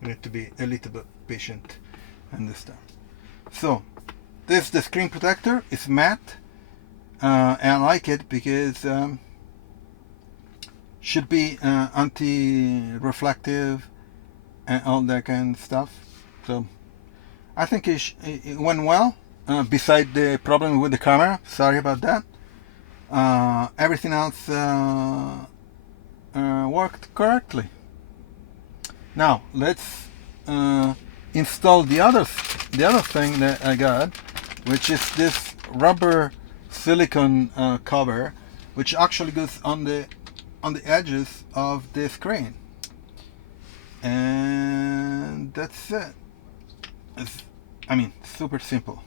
You need to be a little bit patient and this stuff. So this, the screen protector, is matte, and I like it because should be anti-reflective and all that kind of stuff. So I think it went well. Beside the problem with the camera, sorry about that. Everything else worked correctly. Now let's install the other thing that I got, which is this rubber silicone cover, which actually goes on the edges of the screen, and that's it. I mean, super simple.